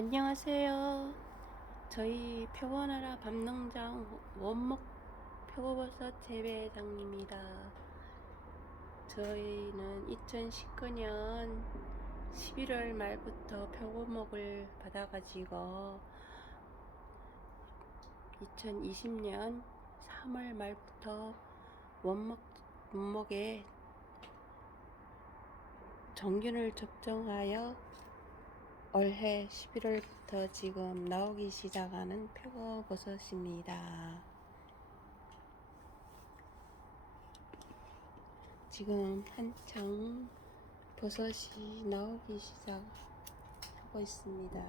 안녕하세요. 저희 표본하라 밤농장 원목 표고버섯 재배장입니다. 저희는 2019년 11월 말부터 표고목을 받아가지고 2020년 3월 말부터 원목 원목에 정균을 접종하여 올해 11월부터 지금 나오기 시작하는 표고버섯입니다. 지금 한창 버섯이 나오기 시작하고 있습니다.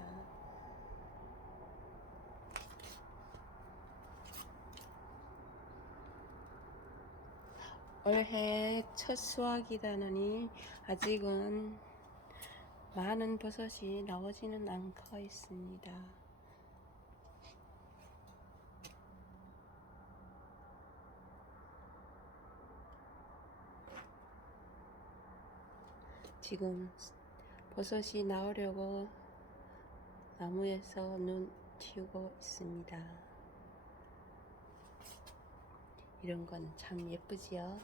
올해 첫 수확이다느니 아직은 많은 버섯이 나오지는 않고 있습니다. 지금 버섯이 나오려고 나무에서 눈 띄우고 있습니다. 이런 건 참 예쁘지요?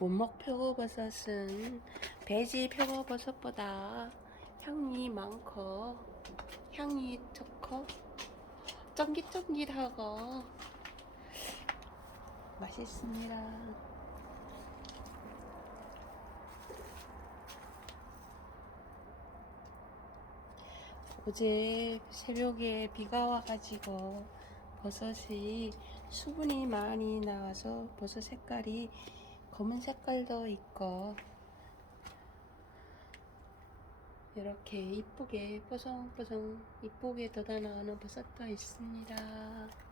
원목 표고버섯은 배지 표고버섯보다 향이 많고 향이 좋고 쫄깃쫄깃하고 맛있습니다. 어제 새벽에 비가 와가지고 버섯이 수분이 많이 나와서 버섯 색깔이 검은 색깔도 있고 이렇게 이쁘게 뽀송뽀송 이쁘게 돋아나오는 버섯도 있습니다.